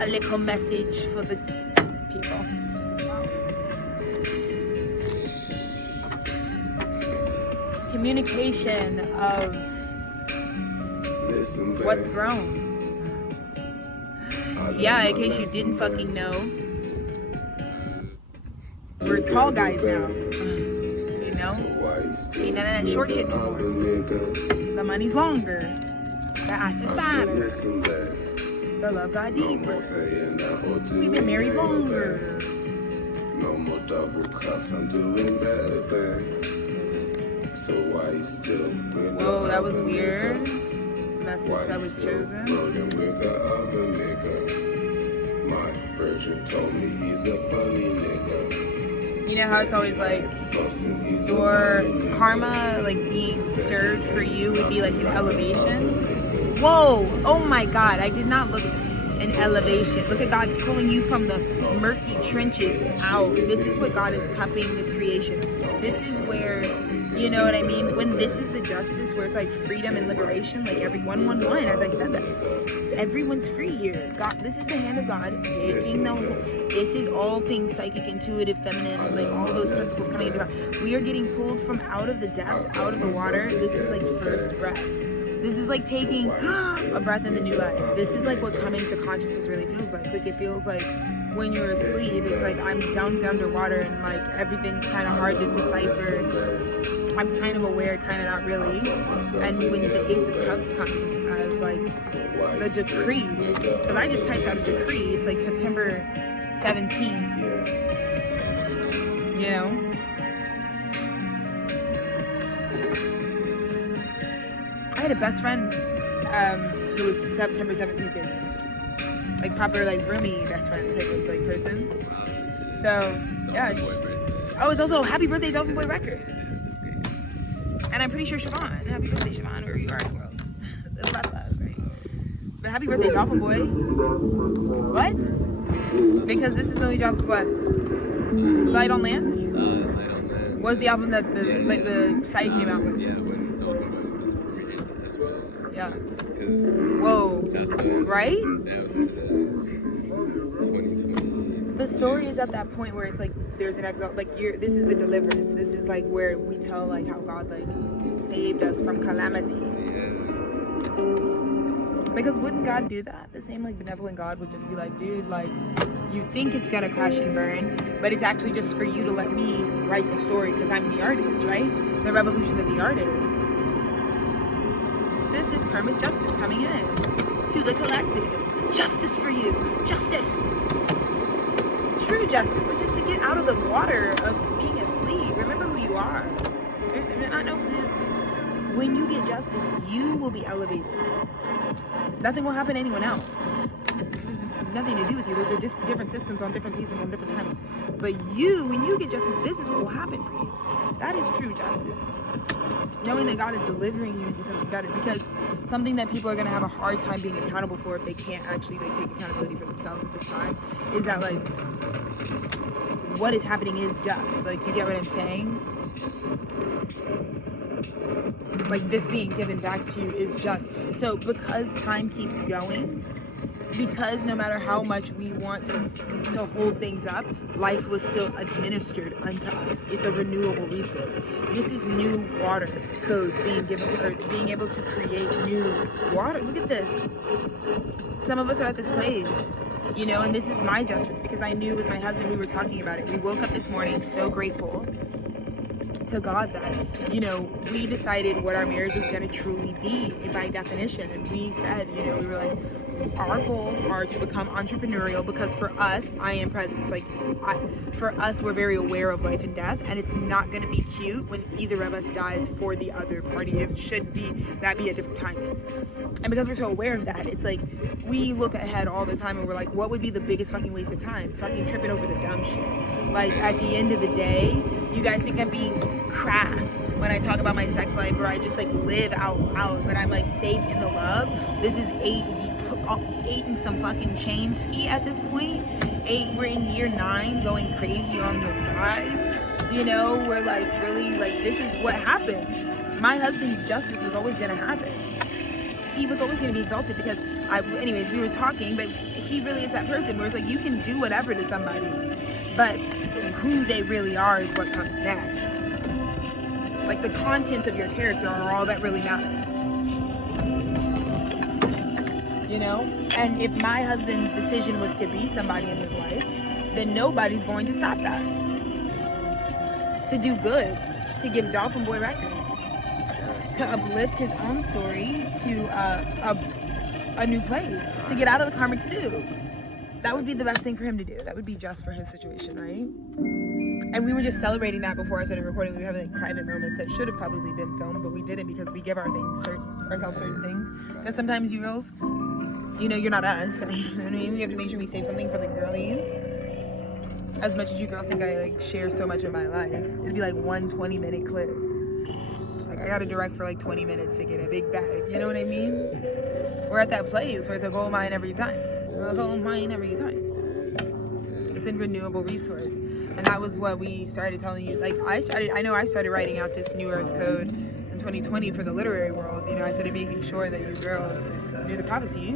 a little message for the people. Communication of what's grown. Yeah, in case you didn't fucking know, we're tall guys now. You know? Ain't none of that short shit no more. The money's longer. The ass is fatter. The love got deeper. We've been married longer. No more double cups, I'm doing better. So why you still? Whoa, that was weird. Message that was chosen. With the other nigga. My version told me he's a funny nigga. You know how it's always like your karma, like being served for you, would be like an elevation. Whoa! Oh my God! I did not look at this. An elevation. Look at God pulling you from the murky trenches out. This is what God is cupping this creation. This is where, you know what I mean? When this is the justice, where it's like freedom and liberation, like every 111, as I said that. Everyone's free here. God, this is the hand of God. This is all things psychic, intuitive, feminine, like all those principles coming into God. We are getting pulled from out of the depths, out of the water. This is like first breath. This is like taking a breath in the new life. This is like what coming to consciousness really feels like. Like it feels like when you're asleep, it's like I'm dunked underwater and like everything's kind of hard to decipher. I'm kind of aware, kind of not really. And when the Ace of Cups comes as like the decree, because I just typed out a decree, it's like September 17th. You know? I had a best friend who was September 17th baby. Like proper like roomie best friend type of like person. So yeah. Oh, it's also Happy Birthday Dolphin Boy Records. And I'm pretty sure Siobhan. Happy birthday Siobhan, wherever you are in the world. That's a lot of love, right? But happy birthday Dolphin Boy. What? Because this is only dropped what? Light on Land? Light on Land. What was the album that the site came out with? Yeah, when Dolphin Boy was born as well. Yeah. Because whoa. That's right? That was 2020. The story is at that point where it's like there's an exile, like this is the deliverance. This is like where we tell like how God like saved us from calamity. Yeah. Because wouldn't God do that? The same like benevolent God would just be like, dude, like you think it's gonna crash and burn, but it's actually just for you to let me write the story because I'm the artist, right? The revolution of the artist. This is karmic justice coming in to the collective. Justice for you. Justice. True justice, which is to get out of the water of being asleep. Remember who you are. There's not no. When you get justice, you will be elevated. Nothing will happen to anyone else. This is nothing to do with you. Those are just different systems on different seasons on different timing. But you, when you get justice, this is what will happen for you. That is true justice. Knowing that God is delivering you into something better, because something that people are going to have a hard time being accountable for if they can't actually like take accountability for themselves at this time is that like what is happening is just. Like, you get what I'm saying? Like, this being given back to you is just. So because time keeps going, because no matter how much we want to hold things up, life was still administered unto us. It's a renewable resource. This is new water codes being given to Earth, being able to create new water. Look at this. Some of us are at this place, you know, and this is my justice, because I knew with my husband, we were talking about it. We woke up this morning so grateful to God that, you know, we decided what our marriage is going to truly be by definition. And we said, you know, we were like, our goals are to become entrepreneurial, because for us, I am presence. Like, for us, we're very aware of life and death, and it's not going to be cute when either of us dies for the other party. It should be that be at different timings. And because we're so aware of that, it's like we look ahead all the time and we're like, what would be the biggest fucking waste of time? Fucking tripping over the dumb shit. Like, at the end of the day, you guys think I'm being crass when I talk about my sex life, or I just like live out loud, but I'm like safe in the love. This is 8 and some fucking change ski at this point. 8, we're in year 9, going crazy on the guys. You know, we're like really like, this is what happened. My husband's justice was always gonna happen. he was always going to be exalted because anyways, we were talking, but he really is that person where it's like you can do whatever to somebody, but who they really are is what comes next. Like the contents of your character are all that really matter. You know? And if my husband's decision was to be somebody in his life, then nobody's going to stop that. To do good, to give Dolphin Boy records, to uplift his own story to a new place, to get out of the karmic soup. That would be the best thing for him to do. That would be just for his situation, right? And we were just celebrating that before I started recording. We were having like private moments that should have probably been filmed, but we didn't because we give ourselves certain things. Because sometimes you girls, you know, you're not us. I mean, we have to make sure we save something for the girlies. As much as you girls think I like share so much of my life, it'd be like 1 20-minute clip. Like I gotta direct for like 20 minutes to get a big bag. You know what I mean? We're at that place where it's a gold mine every time. A gold mine every time. It's a renewable resource. And that was what we started telling you. Like I started writing out this New Earth Code in 2020 for the literary world. You know, I started making sure that you girls knew the prophecy.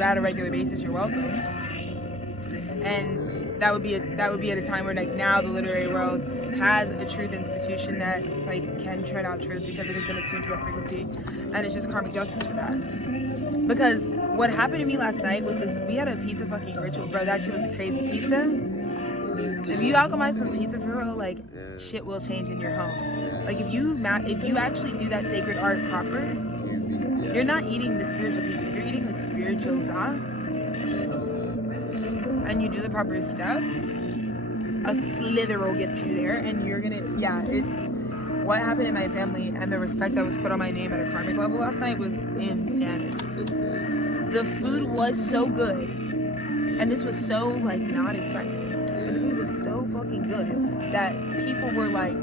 At a regular basis, you're welcome. And that would be at a time where like now the literary world has a truth institution that like can churn out truth because it has been attuned to that frequency, and it's just karmic justice for that. Because what happened to me last night was this: we had a pizza fucking ritual, bro. That shit was crazy. Pizza. If you alchemize some pizza for real, like shit will change in your home. Like if you actually do that sacred art proper, you're not eating the spiritual pizza. If you're eating like spiritual and you do the proper steps, a slither will get you there, and you're gonna, it's what happened in my family and the respect that was put on my name at a karmic level last night was insanity. The food was so good, and this was so like not expected, but the food was so fucking good that people were like,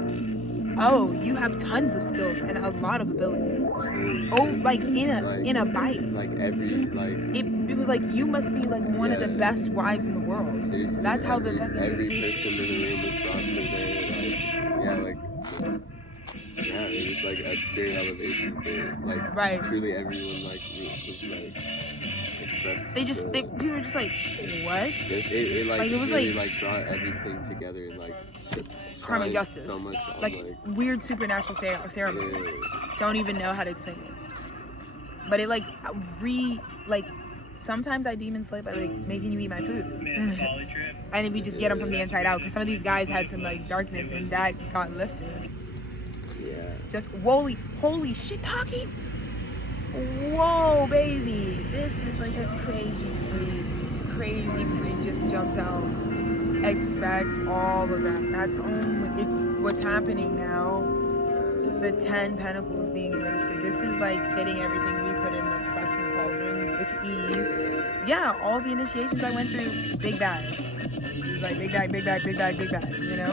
oh, you have tons of skills and a lot of ability. Oh, like in a bite. Like every it was like you must be like one of the best wives in the world. Seriously, that's how the fucking every person in the room was brought to there. It was like a great elevation for like truly everyone like was like expressed. People were just like, what? It was really like brought everything together and like karmic justice. So much on, like weird supernatural ceremony. Yeah. Don't even know how to explain it. But it sometimes I demon slay by like making you eat my food. And if we just get them from the inside out, because some of these guys had some like darkness and that got lifted. Yeah. Just holy shit talking. Whoa, baby. This is like a crazy freak just jumped out. Expect all of that. It's what's happening now. The 10 pentacles being administered. This is like getting everything we put in the fucking cauldron with ease. Yeah, all the initiations I went through, big bag. It's like big bag, you know?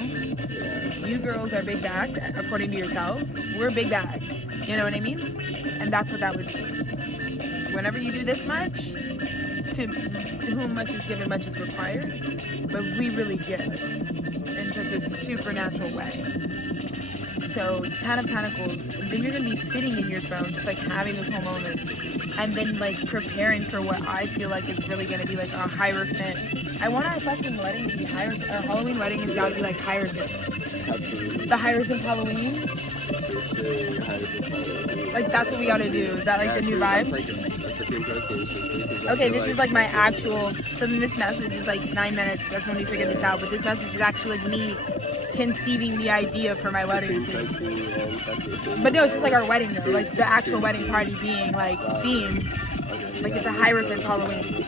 You girls are big bag, according to yourselves. We're big bag. You know what I mean? And that's what that would be. Whenever you do this much, to whom much is given, much is required. But we really give in such a supernatural way. So 10 of Pentacles, then you're going to be sitting in your throne, just like having this whole moment. And then like preparing for what I feel like is really going to be like a Hierophant. I want our fucking wedding to be Hierophant. Our Halloween wedding has got to be like Hierophant. Absolutely. The Hierophant Halloween. Like that's what we got to do. Is that like the new vibe? That's the impression. Okay, this is like my actual, so then this message is like 9 minutes, that's when we figured this out, but this message is actually like me conceiving the idea for my wedding. But no, it's just like our wedding though, like the actual wedding party being like themed. Like it's a Hierophant Halloween.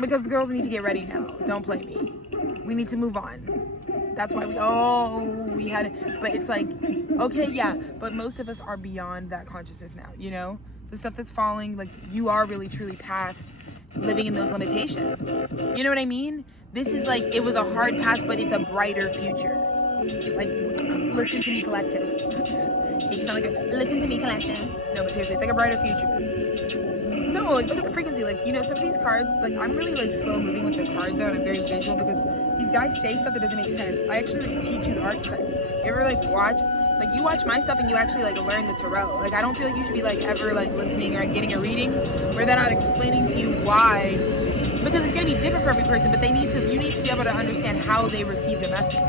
Because girls need to get ready now, don't play me. We need to move on. That's why we had it, but it's like, okay, yeah, but most of us are beyond that consciousness now, you know? The stuff that's falling, like, you are really truly past living in those limitations. You know what I mean? This is like, it was a hard past, but it's a brighter future. Like, listen to me, collective. It's not like, listen to me, collective. No, but seriously, it's like a brighter future. No, like, look at the frequency. Like, you know, some of these cards, like, I'm really, like, slow moving with the cards out. I'm very visual because these guys say stuff that doesn't make sense. I actually like, teach you the archetype. You ever like watch Like, you watch my stuff and you actually like learn the tarot. Like, I don't feel like you should be like ever like listening or getting a reading where they're not explaining to you why, because it's gonna be different for every person. But you need to be able to understand how they receive the message.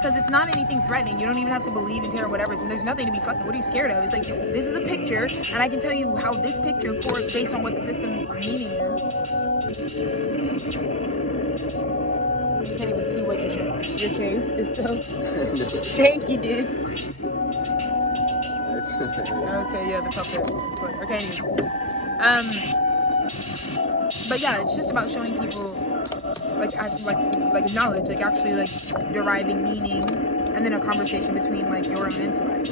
Because it's not anything threatening. You don't even have to believe in tarot or whatever. And there's nothing to be fucking, what are you scared of? It's like, this is a picture, and I can tell you how this picture correlates based on what the system meaning is. You can't even see what you're showing. Your case is so janky, dude. Okay, yeah, the puppet. It's like, okay, but yeah, it's just about showing people like knowledge, like actually like deriving meaning, and then a conversation between like your own intellect.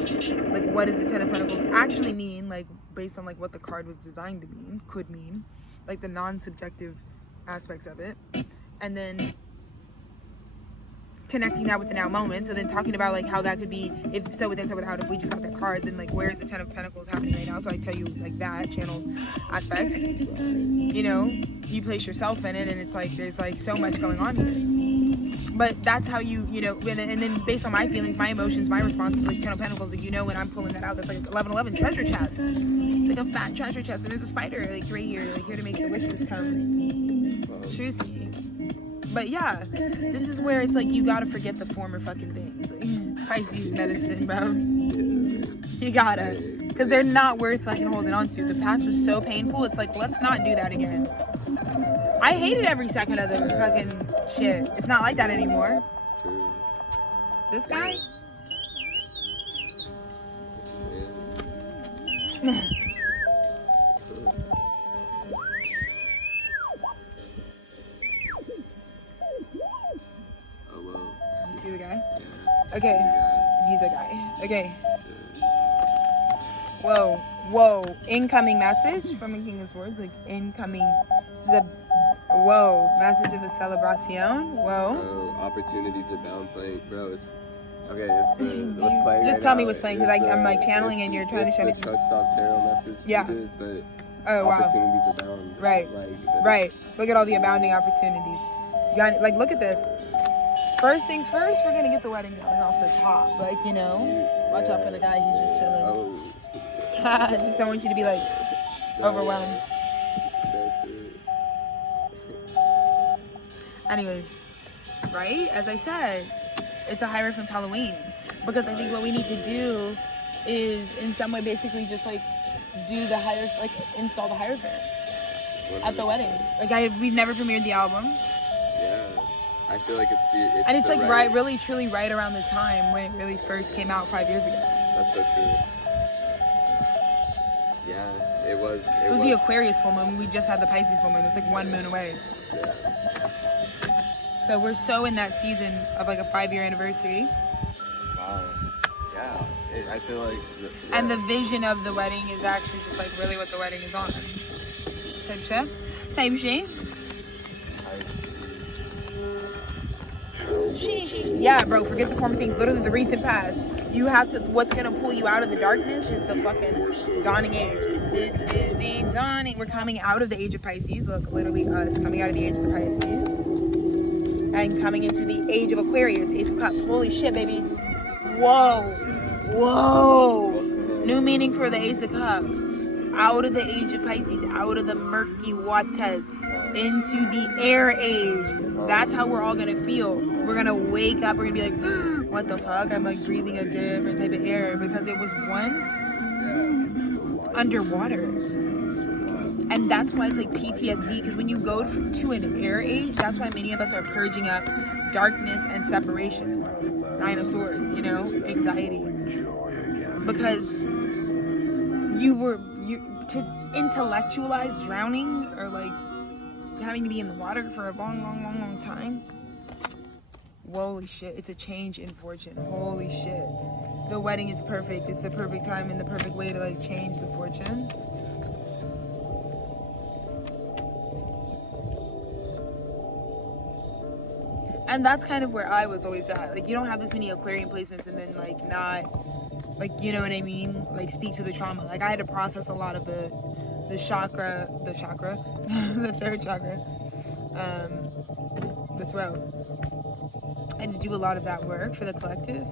Like, what does the Ten of Pentacles actually mean? Like, based on like what the card was designed to mean, could mean, like the non-subjective aspects of it, and then connecting that with the now moment. So then talking about like how that could be, if so within, so without, if we just got that card, then like where's the Ten of Pentacles happening right now? So I tell you like that channel aspect, you know, you place yourself in it, and it's like there's like so much going on here. But that's how you know, and then based on my feelings, my emotions, my responses, like Ten of Pentacles, like, you know, when I'm pulling that out, that's like 1111 treasure chest. It's like a fat treasure chest, and there's a spider like right here, like here to make the wishes come true. But yeah, this is where it's like you gotta forget the former fucking things. Like, Pisces medicine, bro. You gotta. Because they're not worth fucking holding on to. The past was so painful, it's like, let's not do that again. I hated every second of the fucking shit. It's not like that anymore. True. This guy? See the guy? Yeah. Okay. He's a guy. Okay. Whoa. Incoming message from the King of Swords. Like, incoming. This is a message of a celebration. Whoa. Oh, opportunity to downplay, bro. It's okay. It's what's playing. Just right tell now. me what's playing, because I'm like channeling and you're trying to show me. Truck stop tarot message. Yeah. But opportunities abound. Right. Right. Look at all the abounding opportunities. You got, like, look at this. First things first, we're gonna get the wedding going off the top. Like, you know, watch out for the guy, he's just chilling. I just don't want you to be like overwhelmed. Anyways, right? As I said, it's a Hierophant Halloween. Because I think what we need to do is in some way basically just like do the install the Hierophant at the wedding. Like, we've never premiered the album. Yeah. I feel like it's like right, really, truly right around the time when it really first came out 5 years ago. That's so true. Yeah, it was. It was the Aquarius full moon. We just had the Pisces full moon. It's like 1 moon away. Yeah. So we're so in that season of like a 5-year anniversary. Wow. Yeah. I feel like. And the vision of the wedding is actually just like really what the wedding is on. Type shit. Yeah, bro, forget the former things. Literally the recent past. You have to, what's gonna pull you out of the darkness is the fucking dawning age. This is the dawning. We're coming out of the age of Pisces. Look, literally us coming out of the age of the Pisces. And coming into the age of Aquarius. Ace of Cups. Holy shit, baby. Whoa. New meaning for the Ace of Cups. Out of the age of Pisces. Out of the murky waters. Into the air age. That's how we're all gonna feel. We're gonna wake up, we're gonna be like, what the fuck? I'm like breathing a different type of air because it was once underwater. And that's why it's like PTSD, because when you go to an air age, that's why many of us are purging up darkness and separation. 9 of Swords, you know, anxiety. Because to intellectualize drowning or like having to be in the water for a long time. Holy shit, it's a change in fortune. Holy shit. The wedding is perfect. It's the perfect time and the perfect way to like change the fortune. And that's kind of where I was always at. Like, you don't have this many Aquarian placements and then like not, like, you know what I mean? Like, speak to the trauma. Like, I had to process a lot of the third chakra, the throat, and to do a lot of that work for the collective,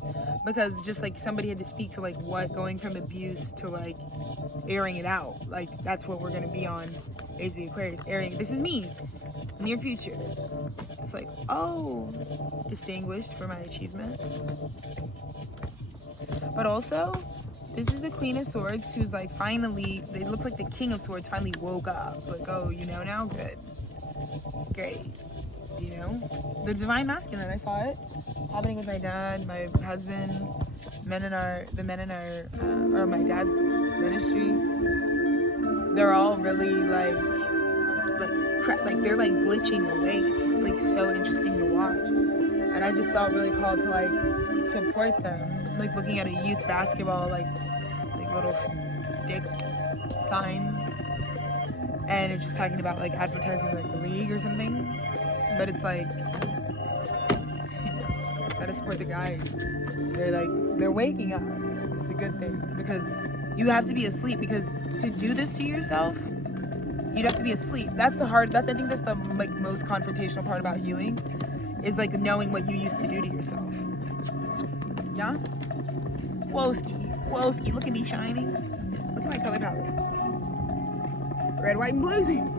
because just like somebody had to speak to like what going from abuse to like airing it out, like that's what we're gonna be on Age of the Aquarius, airing. This is me, near future. It's like, oh, distinguished for my achievement, but also this is the Queen of Swords who's like finally, it looks like the King of Swords finally woke up, like, oh, you know now, good, great. You know, the divine masculine, I saw it happening with my dad, my husband, the men in our or my dad's ministry. They're all really like they're like glitching awake. It's like so interesting to watch, and I just felt really called to like support them, like looking at a youth basketball like little stick sign, and it's just talking about like advertising like the league or something. But it's like, you know, gotta support the guys. They're waking up. It's a good thing, because you have to be asleep, because to do this to yourself, you'd have to be asleep. I think that's the like most confrontational part about healing, is like knowing what you used to do to yourself. Yeah? Whoa-ski, look at me shining. Look at my color palette. Red, white, and blazing.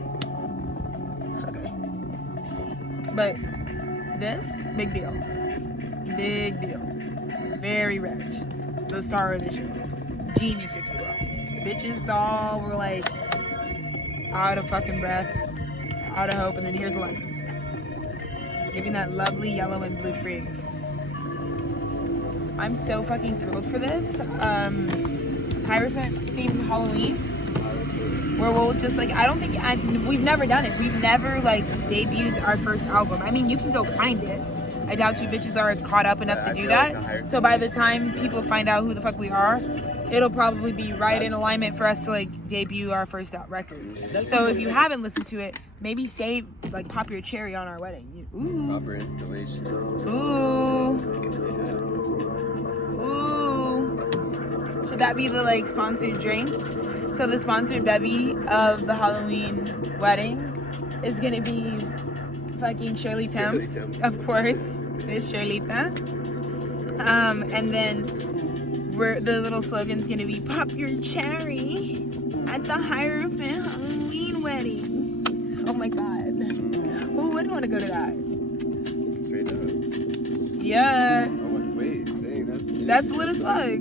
But this, big deal, very rich, the star of the show, genius if you will. The bitches all were like out of fucking breath, out of hope, and then here's Alexis, giving that lovely yellow and blue freak. I'm so fucking thrilled for this. Hierophant themed Halloween, where we'll just like, we've never done it. We've never like debuted our first album. I mean, you can go find it. I doubt you bitches are caught up enough to do that. So by the time people find out who the fuck we are, it'll probably be right in alignment for us to like debut our first out record. So if you haven't listened to it, maybe pop your cherry on our wedding. Ooh. Proper installation. Ooh. Should that be the like sponsored drink? So the sponsored bevy of the Halloween wedding is gonna be fucking Shirley Temps, of course, Miss Shirlita. And then the little slogan's gonna be "Pop your cherry at the Hierophant Halloween wedding." Oh my god, who wouldn't want to go to that? Straight up. Yeah. Oh wait, dang, that's lit as fuck.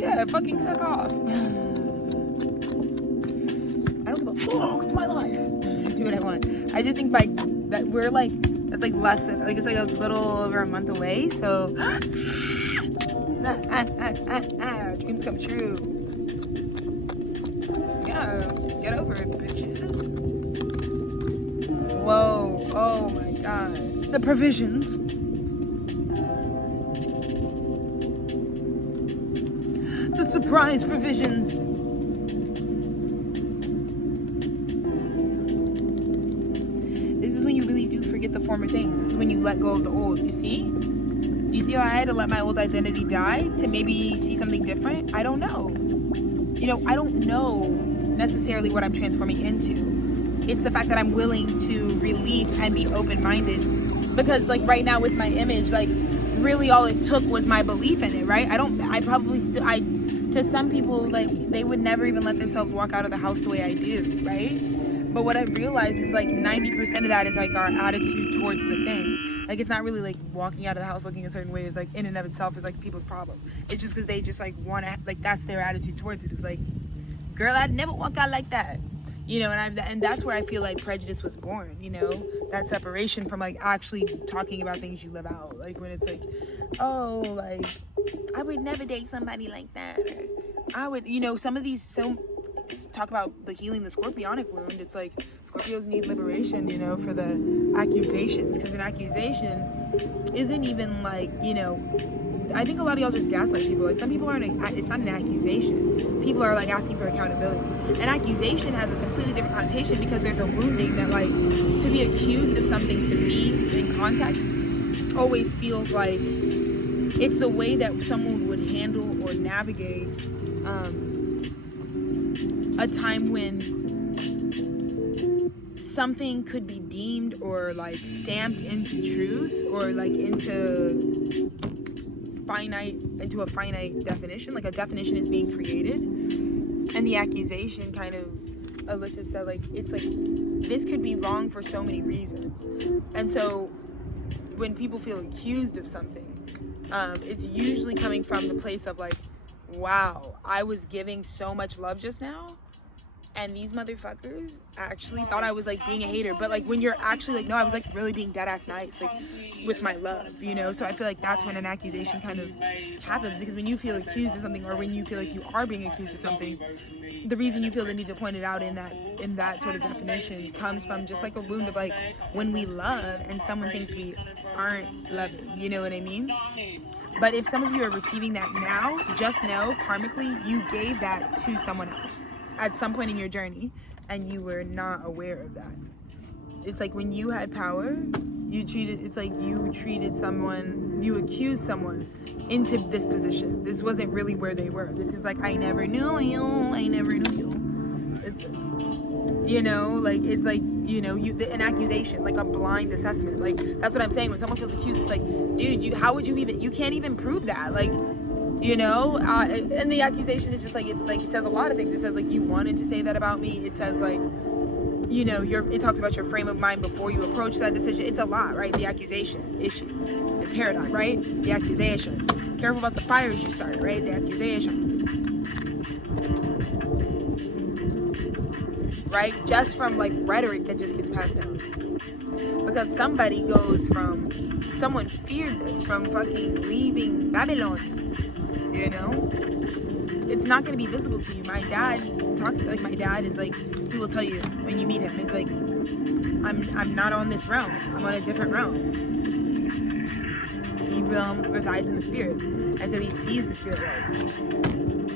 Yeah, fucking suck off. I don't give a fuck. It's my life. Do what I want. I just think that we're like, that's like less than, like it's like a little over a month away. So dreams come true. Yeah, get over it, bitches. Whoa, oh my god. The provisions. The surprise provisions. This is when you really do forget the former things. This is when you let go of the old. You see? You see how I had to let my old identity die to maybe see something different? I don't know. You know, I don't know necessarily what I'm transforming into. It's the fact that I'm willing to release and be open-minded. Because like right now with my image, like really all it took was my belief in it, right? To some people, like they would never even let themselves walk out of the house the way I do, right? But what I've realized is like 90% of that is like our attitude towards the thing. Like it's not really like walking out of the house looking a certain way is like in and of itself is like people's problem. It's just because they just like want to, like that's their attitude towards it. It's like, girl, I'd never walk out like that. You know, and that's where I feel like prejudice was born, you know, that separation from like actually talking about things you live out. Like when it's like, oh, like I would never date somebody like that. Or I would, you know, some of these, talk about the healing the scorpionic wound. It's like Scorpios need liberation, you know, for the accusations, because an accusation isn't even like, you know, I think a lot of y'all just gaslight people. Like some people aren't, it's not an accusation. People are like asking for accountability. An accusation has a completely different connotation because there's a wounding that like to be accused of something to me in context always feels like it's the way that someone would handle or navigate a time when something could be deemed or like stamped into truth or like into a finite definition. Like a definition is being created, and the accusation kind of elicits that like it's like this could be wrong for so many reasons. And so when people feel accused of something, it's usually coming from the place of like, wow, I was giving so much love just now, and these motherfuckers actually thought I was like being a hater. But like when you're actually like, no, I was like really being dead ass nice, like with my love, you know? So I feel like that's when an accusation kind of happens, because when you feel accused of something, or when you feel like you are being accused of something, the reason you feel the need to point it out in that sort of definition comes from just like a wound of like when we love and someone thinks we aren't loving, you know what I mean? But if some of you are receiving that now, just know karmically you gave that to someone else at some point in your journey, and you were not aware of that. It's like when you had power, you accused someone into this position. This wasn't really where they were. This is like, I never knew you. It's, you know, like, it's like, you know, an accusation, like a blind assessment. Like, that's what I'm saying. When someone feels accused, it's like, dude, how would you can't even prove that. Like, you know, and the accusation is just like, it's like, it says a lot of things. It says like, you wanted to say that about me. It says like, you know, it talks about your frame of mind before you approach that decision. It's a lot, right? The accusation issue, the paradigm, right? The accusation. Careful about the fires you start, right? The accusation. Right? Just from like rhetoric that just gets passed down. Because someone feared this from fucking leaving Babylon. You know, it's not going to be visible to you. My dad is like, he will tell you when you meet him, it's like, I'm not on this realm, I'm on a different realm. He resides in the spirit, and so he sees the spirit world.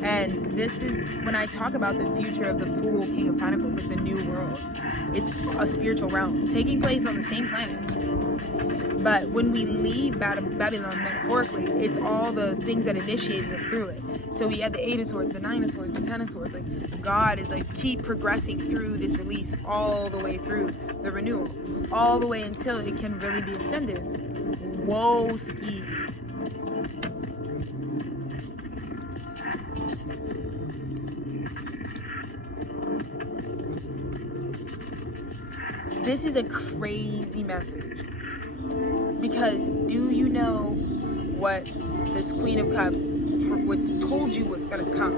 And this is when I talk about the future of the Fool King of Pentacles, like the new world. It's a spiritual realm taking place on the same planet. But when we leave Babylon metaphorically, it's all the things that initiated us through it. So we had the 8 of Swords, the 9 of Swords, the 10 of Swords. Like, God is like, keep progressing through this release all the way through the renewal, all the way until it can really be extended. Whoa, ski. This is a crazy message. Because do you know what this Queen of Cups told you was going to come?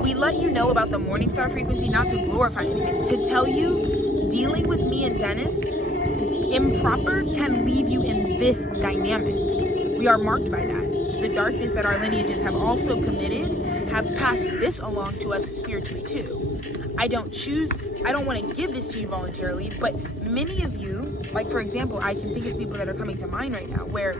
We let you know about the Morningstar frequency not to glorify anything. To tell you, dealing with me and Dennis, improper can leave you in this dynamic. We are marked by that. The darkness that our lineages have also committed have passed this along to us spiritually too. I don't want to give this to you voluntarily, but many of you, like for example, I can think of people that are coming to mind right now where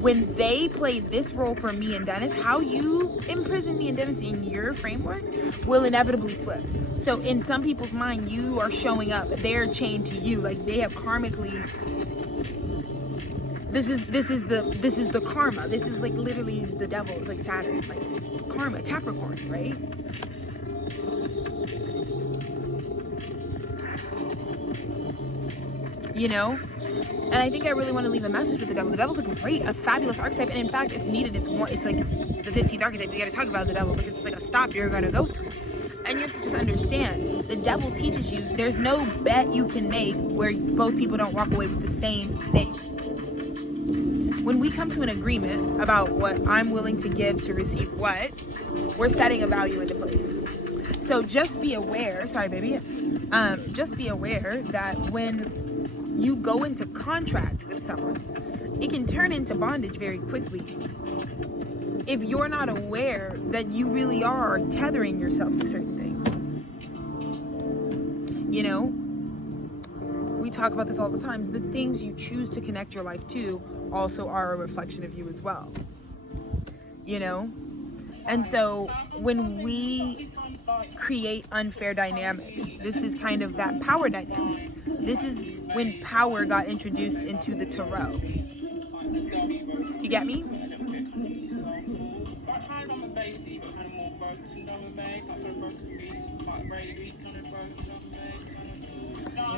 when they played this role for me and Dennis, how you imprison me and Dennis in your framework will inevitably flip. So in some people's mind, you are showing up, they're chained to you, like they have karmically. This is the karma. This is like literally the devil. It's like Saturn, like karma, Capricorn, right? You know, and I think I really want to leave a message with the devil. The devil's a fabulous archetype, and in fact, it's needed. It's like the 15th archetype. You got to talk about the devil because it's like a stop you're gonna go through, and you have to just understand. The devil teaches you there's no bet you can make where both people don't walk away with the same thing. When we come to an agreement about what I'm willing to give to receive what, we're setting a value into place. So just be aware. Sorry, baby. Just be aware that when you go into contract with someone, it can turn into bondage very quickly if you're not aware that you really are tethering yourself to certain things. You know, we talk about this all the time. The things you choose to connect your life to also are a reflection of you as well. You know? And so when we create unfair dynamics, this is kind of that power dynamic. This is when power got introduced into the tarot. You get me?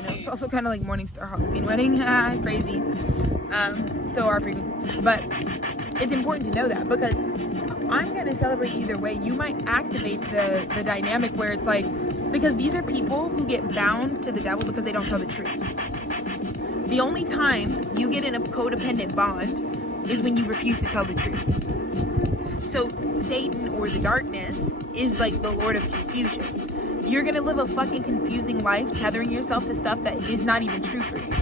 It's also kind of like Morningstar Halloween wedding. Crazy. So our frequency. But it's important to know that, because I'm going to celebrate either way. You might activate the dynamic where it's like, because these are people who get bound to the devil because they don't tell the truth. The only time you get in a codependent bond is when you refuse to tell the truth. So Satan, or the darkness, is like the Lord of confusion. You're gonna live a fucking confusing life, tethering yourself to stuff that is not even true for you.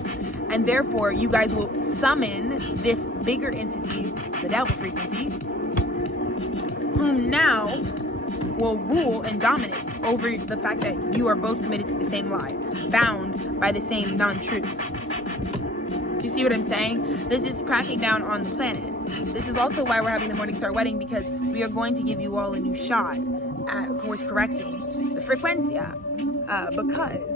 And therefore, you guys will summon this bigger entity, the devil frequency, whom now will rule and dominate over the fact that you are both committed to the same lie, bound by the same non-truth. Do you see what I'm saying? This is cracking down on the planet. This is also why we're having the Morningstar wedding, because we are going to give you all a new shot at course correcting the frecuencia. Because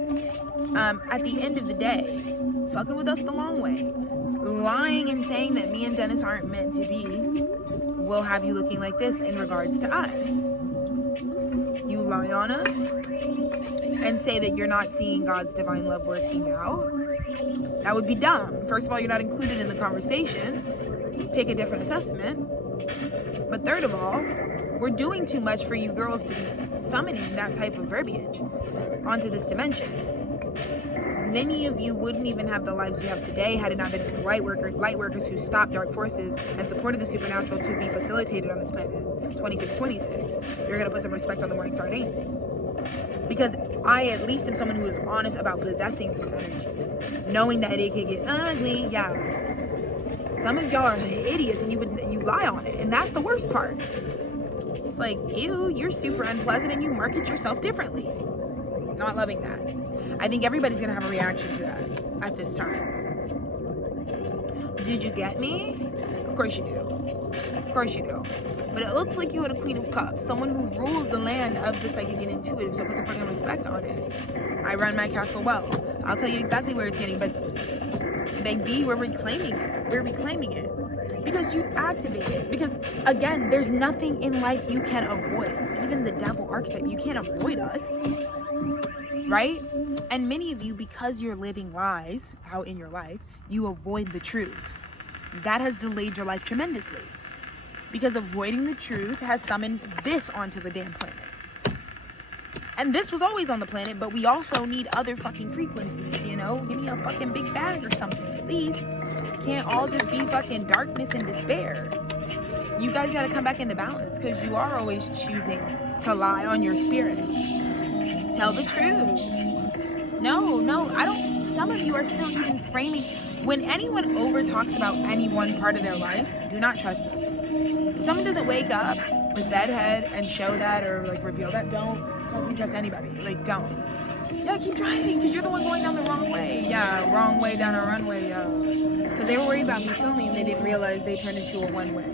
at the end of the day, fucking with us the long way, lying and saying that me and Dennis aren't meant to be, will have you looking like this in regards to us. You lie on us and say that you're not seeing God's divine love working out. That would be dumb. First of all, you're not included in the conversation. Pick a different assessment. But third of all, we're doing too much for you girls to be summoning that type of verbiage onto this dimension. Many of you wouldn't even have the lives you have today had it not been for light workers who stopped dark forces and supported the supernatural to be facilitated on this planet. 2626. You're gonna put some respect on the Morningstar name. Because I at least am someone who is honest about possessing this energy. Knowing that it can get ugly, yeah. Some of y'all are idiots and you lie on it, and that's the worst part. It's like, ew, you're super unpleasant and you market yourself differently. Not loving that. I think everybody's gonna have a reaction to that at this time. Did you get me? Of course you do. Of course you do. But it looks like you had a Queen of Cups, someone who rules the land of the psychic and intuitive, so put some fucking respect on it. I run my castle well. I'll tell you exactly where it's getting, but baby, we're reclaiming it. We're reclaiming it. Because you activate it. Because again, there's nothing in life you can avoid. Even the devil archetype, you can't avoid us. Right? And many of you, because you're living lies out in your life, you avoid the truth. That has delayed your life tremendously. Because avoiding the truth has summoned this onto the damn planet. And this was always on the planet, but we also need other fucking frequencies, you know? Give me a fucking big bag or something, at least. It can't all just be fucking darkness and despair. You guys gotta come back into balance, because you are always choosing to lie on your spirit. Tell the truth. No, I don't. Some of you are still even framing. When anyone over talks about any one part of their life, do not trust them. If someone doesn't wake up with that head and show that or like reveal that, don't trust anybody. Like, don't. Yeah, keep driving, because you're the one going down the wrong way. Yeah, wrong way down a runway, because they were worried about me filming and they didn't realize they turned into a one-way.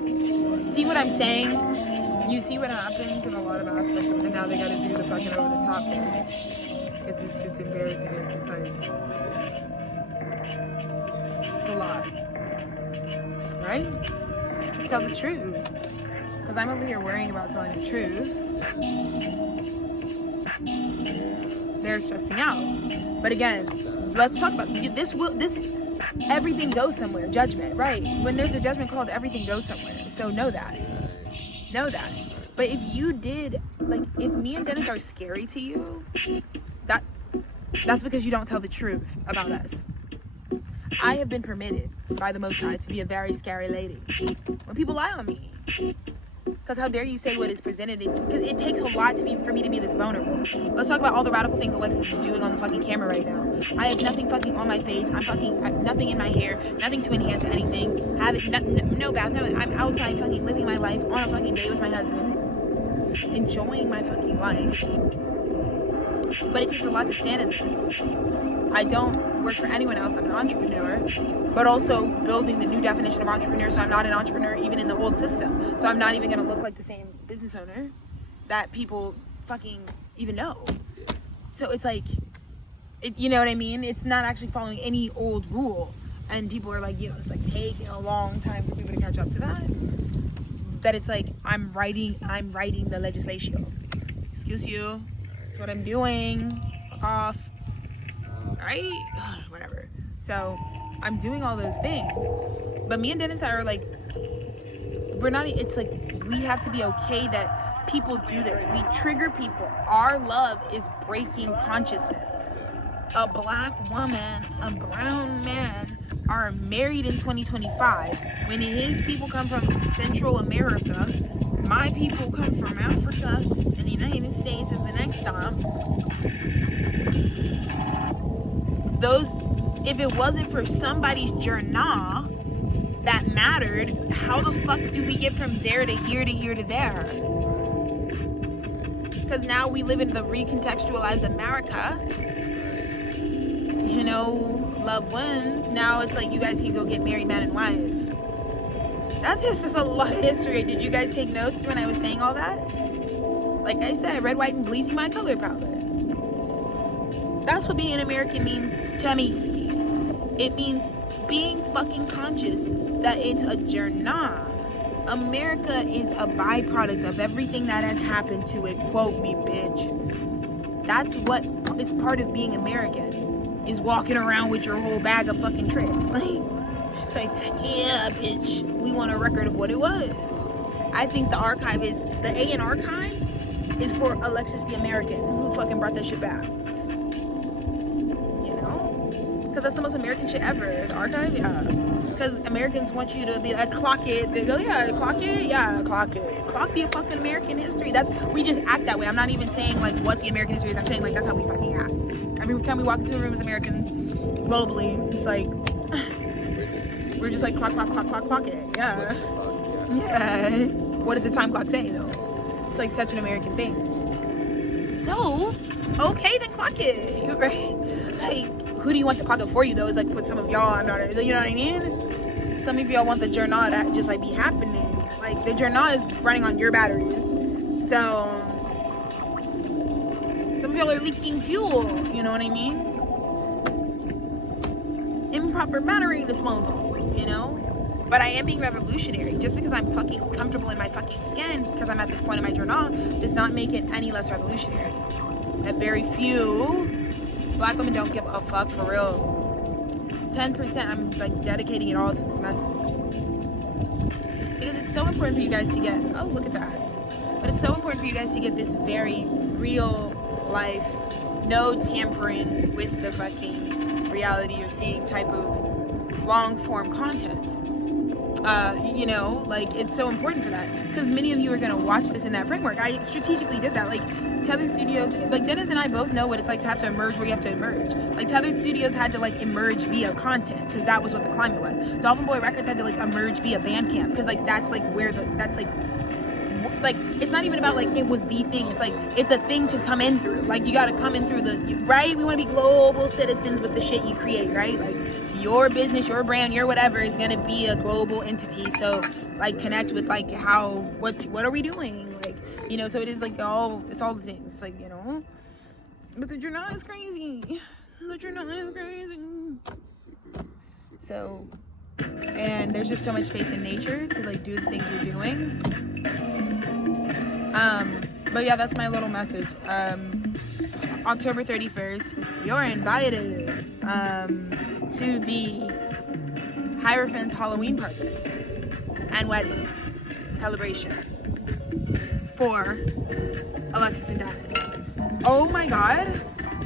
See what I'm saying? You see what happens in a lot of aspects of it. Now they gotta do the fucking over the top thing. It's embarrassing. It's like, it's a lot. Right? Just tell the truth. Because I'm over here worrying about telling the truth. They're stressing out. But again, let's talk about this. Everything goes somewhere. Judgment, right? When there's a judgment called, everything goes somewhere. So know that. But if you did, like, if me and Dennis are scary to you, that's because you don't tell the truth about us. I have been permitted by the Most High to be a very scary lady. When people lie on me, because how dare you say what is presented? Because it takes a lot for me to be this vulnerable. Let's talk about all the radical things Alexis is doing on the fucking camera right now. I have nothing fucking on my face. I have nothing in my hair. Nothing to enhance anything. No bath. No, I'm outside fucking living my life on a fucking day with my husband, enjoying my fucking life. But it takes a lot to stand in this. I don't work for anyone else. I'm an entrepreneur, but also building the new definition of entrepreneur. So I'm not an entrepreneur even in the old system. So I'm not even going to look like the same business owner that people fucking even know. So it's like, you know what I mean? It's not actually following any old rule. And people are like, it's like taking a long time for people to catch up to that. That it's like, I'm writing the legislation. Excuse Excuse you. That's what I'm doing. Fuck off. Right? Whatever. So I'm doing all those things. But me and Dennis are like, we're not, it's like, we have to be okay that people do this. We trigger people. Our love is breaking consciousness. A black woman, a brown man are married in 2025 when his people come from Central America, my people come from Africa, and the United States is the next stop. Those, if it wasn't for somebody's journey that mattered, how the fuck do we get from there to here to here to there? Because now we live in the recontextualized America. You know, love wins. Now it's like you guys can go get married, man and wife. That's just a lot of history. Did you guys take notes when I was saying all that? Like I said, red, white, and bleezy, my color palette. That's what being an American means to me. It means being fucking conscious that it's a journey. America is a byproduct of everything that has happened to it. Quote me, bitch. That's what is part of being American, is walking around with your whole bag of fucking tricks. Like, it's like, yeah, bitch, we want a record of what it was. I think the archive is, the A in archive is for Alexis the American, who fucking brought that shit back. You know? Because that's the most American shit ever. The archive, yeah. Because Americans want you to be like, clock it. They go, yeah, clock it. Yeah, clock it. Clock the fucking American history. That's, we just act that way. I'm not even saying like what the American history is. I'm saying like that's how we fucking act. Every time we walk into a room as Americans, globally, it's like, we're just like clock it. Yeah. Yeah. What did the time clock say though? It's like such an American thing. So, okay, then clock it, right? Like, who do you want to clock it for you though? Is like what some of y'all are not, you know what I mean? Some of y'all want the journey to just like be happening. Like the journey is running on your batteries. So some of y'all are leaking fuel, you know what I mean? Improper battery disposal, you know? But I am being revolutionary. Just because I'm fucking comfortable in my fucking skin, because I'm at this point in my journey, does not make it any less revolutionary. That very few black women don't give a fuck for real. 10%, I'm like dedicating it all to this message. Because it's so important for you guys to get, oh, look at that. But it's so important for you guys to get this very real life, no tampering with the fucking reality you're seeing type of long form content. You know, like it's so important for that because many of you are going to watch this in that framework. I strategically did that. Like Tethered Studios, like Dennis and I both know what it's like to have to emerge where you have to emerge. Like Tethered Studios had to like emerge via content because that was what the climate was. Dolphin Boy Records had to like emerge via Bandcamp because like that's like where the, that's like it's not even about like it was the thing. It's like it's a thing to come in through. Like you got to come in through the, right? We want to be global citizens with the shit you create, right? Like your business, your brand, your whatever is gonna be a global entity. So like connect with like how what are we doing? Like, you know, so it is like it's all the things. It's like, you know, but the journey is crazy. The journey is crazy. So, and there's just so much space in nature to like do the things we're doing. But yeah, that's my little message. October 31st, you're invited to the Hierophant Halloween party and wedding celebration for Alexis and Dennis. Oh my God.